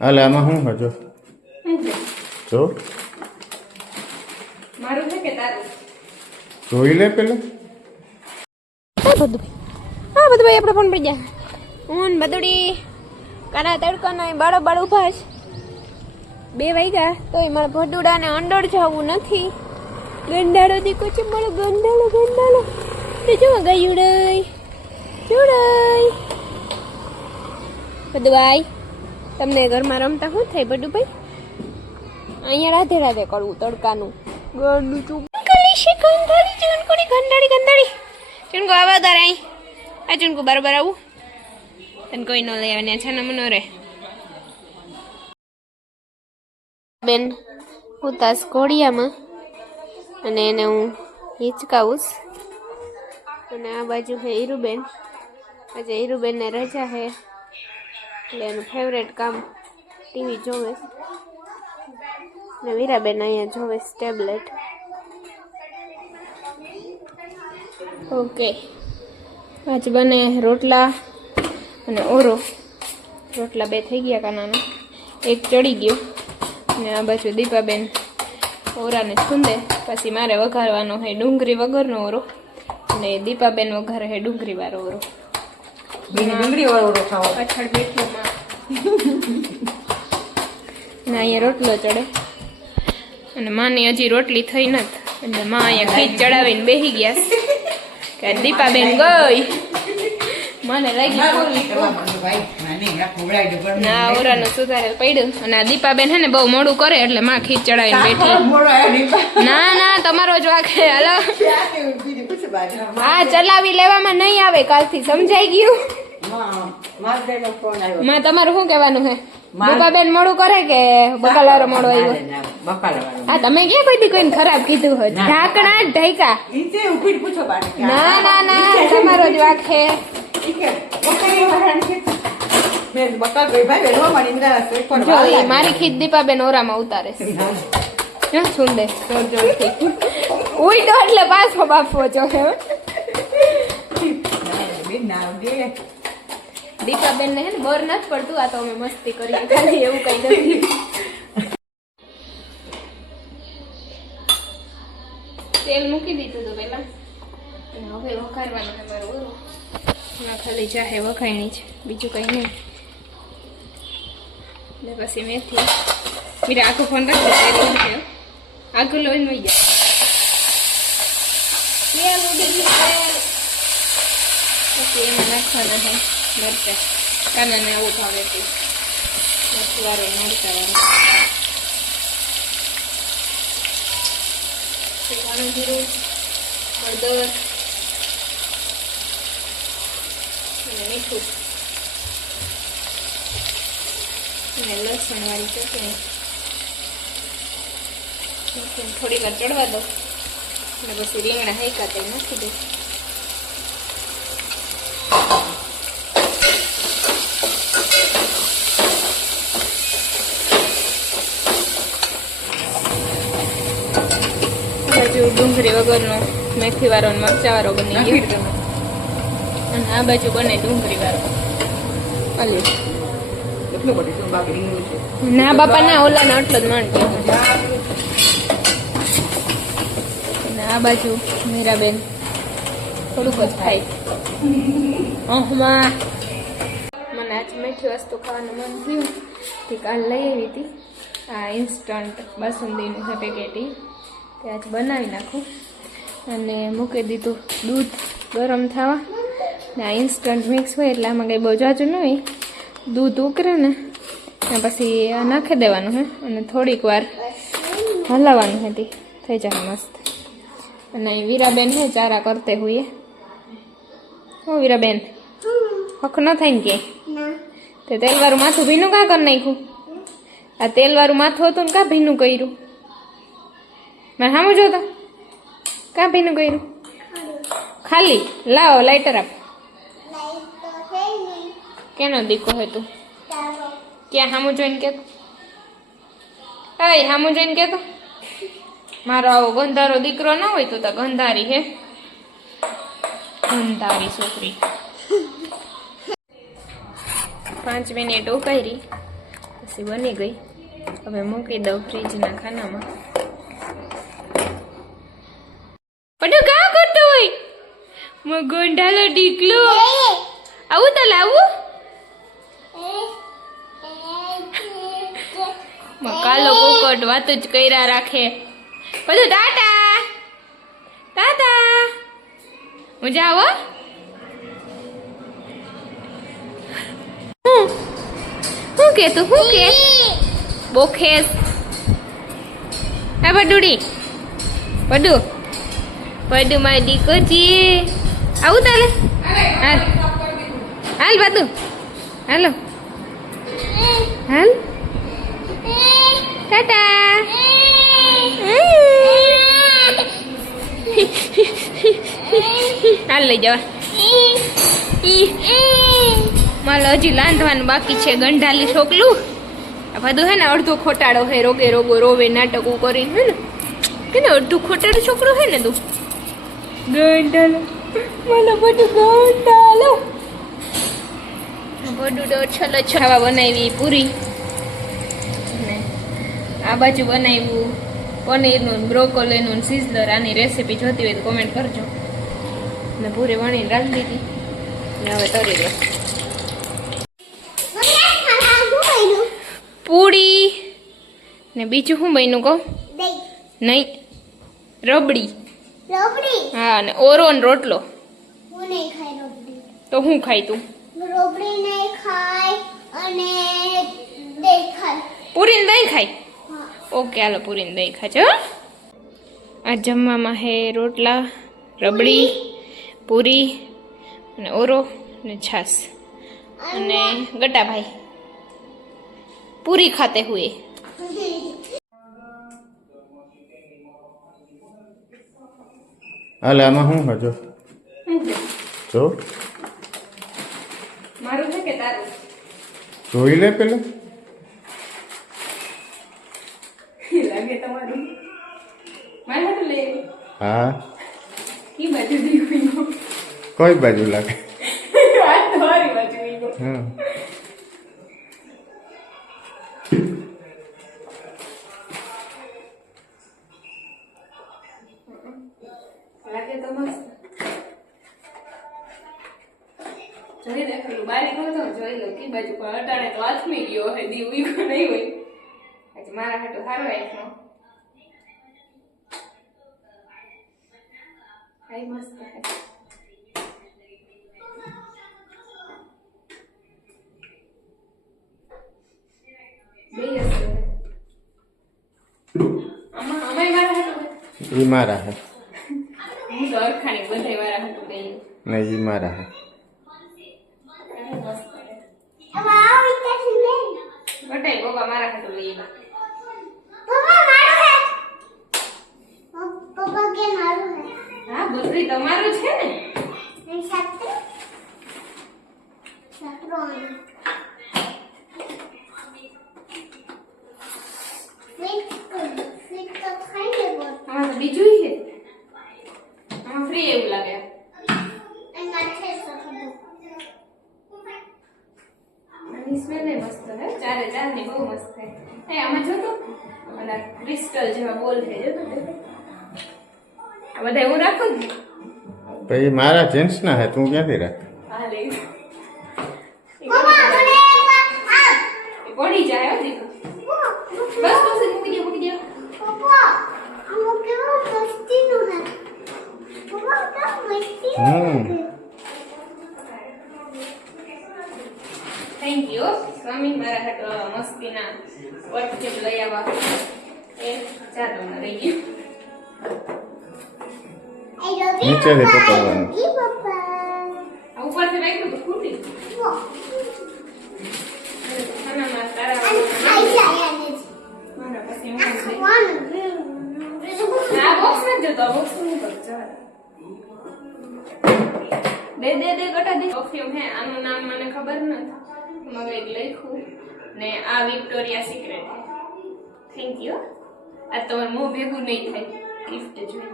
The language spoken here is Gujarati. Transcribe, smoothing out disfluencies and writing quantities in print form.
હાલે આમાં શું હજો જો મારું છે કે તારું જોઈ લે પેલા બધું ભાઈ આપણે ફોન પડી જાય હું બધુડી કાના તડકો નહીં બાળો બાળ ઉભા છે 2 વાગ્યા તો મારા ભડુડાને અંડર જવું નથી ગંડાળો દીકો છે મારો ગંડાળો તે જો ગયુડાઈ જોડાઈ બધુભાઈ તમને ઘરમાં રમતા શું થાય બધુભાઈ અહીંયા રાધે રાધે કરવું તડકાનું ગંડું ચૂપ કલી છે ગંડાળી ચૂનકોડી ગંડાળી ચૂનકો આવા તારે અહીં આ ચૂનકો બરાબર આવું તને કોઈ ન લઈ આવે ને છે ને મનો રે બેન હું તાસ ઘોડિયામાં અને એને હું હિંચકાવું અને આ બાજુ છે હીરુબેન આજે હીરુબેનને રજા છે એટલે એનું ફેવરેટ કામ ટીવી જોવે ને વીરાબેન અહીંયા જોવે ટેબ્લેટ ઓકે આજ બને રોટલા અને ઓરો રોટલા 2 થઈ ગયા કાનાના એક ચડી ગયો અને આ બાજુ દીપાબેન ઓરાને છૂંદે પછી મારે વઘારવાનો છે ડુંગળી વગરનો ઓરો અને દીપાબેન વઘારે છે ડુંગળી વાળો ઓરો ડુંગળી વાળો ઓરો ખાવો પાછળ બેઠોમાં ને અહીંયા રોટલો ચડે અને માની હજી રોટલી થઈ નથી એટલે માં અહીંયા ખીચ ચડાવીને બેસી ગયા કે દીપાબેન ગઈ મને લાગી ના ઓરાનું સુધારેલ પડ્યું અને આ દીપાબેન હે ને બહુ મોડું કરે એટલે માં ખીચ ચડાવીને બેઠી ના તમારો જ વાંકે હાલો હા ચલાવી લેવામાં નહીં આવે કાલથી સમજાઈ ગયું માં તમારું શું કહેવાનું હે દીપાબેન મોડું કરે કે બકાલારો મોડો આવ્યો હા તમે ક્યાં કોઈ દી કોઈને ખરાબ કીધું હોય ઢાંકણા ઢાંકા ના તમારો જ વાંક છે મારી ખીચ દીપાબેન ઓરામાં ઉતારે છુંદે ઉઈટો એટલે પાછો બાફવો જો દીપાબેન ને હે ને બર નથી પડતું આ તો અમે મસ્તી કરીએ ખાલી એવું કઈ નથી તેલ મૂકી દીધું હતું પેલા હવે વઘારવાનું તમારું ઓરું ખાલી ચાહે વખાણી છે બીજું કઈ નહીં ને પછી મેથી મીરા આખો ફોન રાખજો આગળ લોહીને વહી જાય તેલ ઉડી ગયું પછી એમાં નાખવાના છે મરચા કાનાને આવું ભાવે છે મરચું મરચા વાળું જીરું હળદર અને મીઠું અને લસણ વાળી ચટણી થોડી વાર ચડવા દો અને પછી રીંગણા હાઈકા તે નાખી દો બાજુ ડુંગળી વગરનો મેથી વાળો મરચા વાળો બની ગયો અને આ બાજુ બને ડુંગળી વાળો ના બાપા ના ઓલા ને આટલો જ માંડ અને આ બાજુ મીરાબેન થોડુંક જ ખાય મને આજ મીઠી વસ્તુ ખાવાનું મન થયું તે કાલ લઈ આવી હતી આ ઇન્સ્ટન્ટ બાસુંદીનું છે પેકેટી તે આજ બનાવી નાખું અને મૂકી દીધું દૂધ ગરમ થવા ને આ ઇન્સ્ટન્ટ મિક્સ હોય એટલે આમાં કંઈ બહુ જાજુ ન હોય દૂધ ઉકળે ને પછી નાખી દેવાનું છે અને થોડીક વાર હલાવવાનું હતી થઈ જાય મસ્ત અને વીરાબેન હે ચારા કરતે હુએ હો વીરાબેન હક ન થાય ને કે તે તેલવાળું માથું ભીનું કાં કરી નાખ્યું આ તેલવાળું માથું હતું ને કાં ભીનું કર્યું મારે સામું જોતો કાં ભીનું કર્યું ખાલી લાવો લાઇટર આપ કેનો દીકો હે તું ક્યાં સામું જોઈને કેતો સામું જોઈને કેતો મારો આવો ગંધારો દીકરો ના હોય તો ગંધારી હે ગંધારી છોકરી 5 મિનિટ ઉકાળી એ બની ગઈ. હવે મૂકી દઉં ફ્રીજના ખાનામાં. પટુ કા કરતો હોય મો ગોંડાલો ડીકલો આવું તો લાવું કાલો કુકટ વાતો જ કર્યા રાખે. બધું ટાટા ટાટા મજા આવો. શું કે તું શું કે બોખેસ આ બડુડી બડુ બડુ મારી દીકોજી આવું તાલે હાલ હાલ બાદુ હાલો હાલ ટાટા હાલ લઈ જવા. મારે હજી લાંધવાનું બાકી છે. ગંઢાલી છોકલું આ બધું હે ને અડધો ખોટાડો હે રોગે રોગો રોવે નાટકો કરીને હે ને અડધું ખોટાડું છોકરું હે ને તું ગંઢાલો મને બધું ગંઢાલો બધું તો છલો છાવા બનાવી પૂરી ને આ બાજુ બનાવ્યું પનીરનું બ્રોકોલીનું સિઝલર. આની રેસીપી જોતી હોય તો કોમેન્ટ કરજો. ને પૂરી વણીને રાખી દીધી ને હવે તરી લો પૂરી. ને બીજું શું બન્યું કહો? નહીં રબડી. હા ને ઓરો ને રોટલો. તો હું ખાય તું? પૂરી ને દહીં ખાય? ઓકે હાલો પૂરી ને દહીં ખાજો. આ જમવામાં હે રોટલા રબડી પૂરી અને ઓરો ને છાસ અને ગટાભાઈ પૂરી ખાતે હુએ. હાલે આમાં શું હજો જો મારું છે કે તારું? જોઈ લે પેલા. લાગે તમારું મારે હાટું લે. હા ઈ બાજુ દીકરીનો કઈ બાજુ લાગે? આ તમારી બાજુ ઈગો. હા લાગે તો મસ્ત. જોઈ લે પેલું બારી ગયો તો જોઈ લો કી બાજુ પણ અટાણે તો હાથમી ગયો હે દી ઉઈગો નહીં હોય. આજે મારા હાટું સારો આઈનો આઈ મસ્ત હે. બે હશે અમાય મારા હાટું એ મારા હે હું તો અરખાણી બધાય મારા હાટું દઈ ને એ મારા હે. બટાઈ ગોગા મારા હાટું લઈ હા બધું તમારું છે ને. આમાં તો બીજું છે આમાં ફ્રી એવું લાગે. આની સ્મેલ મસ્ત હે. ચારે ચારની બહુ મસ્ત છે. એ આમાં જો તો અને ક્રિસ્ટલ જેવા બોલ છે જો તો આ બધા હું રાખું ને પછી મારા જેન્ટ્સ ના હે તું ક્યાંથી રાખ? હા લે એ પડી જાય હો દીકરો. બસ બસ મૂકી દે મૂકી દે. થેન્ક યુ સ્વામી મારા હાટુ મસ્તીના વોટ્સએપ લઈ આવવા. એ ચાલો મને રહી ગયું. નીચેથી પકડવાનું. આ ઉપરથી રાખ્યું તો ફૂટી ખાનામાં તારા મારા પછી હું આ બોક્સ નથી જતો. આ બોક્સ નહીં કરજો. દે દે દે ગટા દે. પરફ્યુમ હે આનું નામ મને ખબર નથી મગે લખ્યું ને આ વિક્ટોરિયા સિક્રેટ હે. Thank you. આ તમારું મોં ભેગું નહીં થાય ગિફ્ટ જોઈ.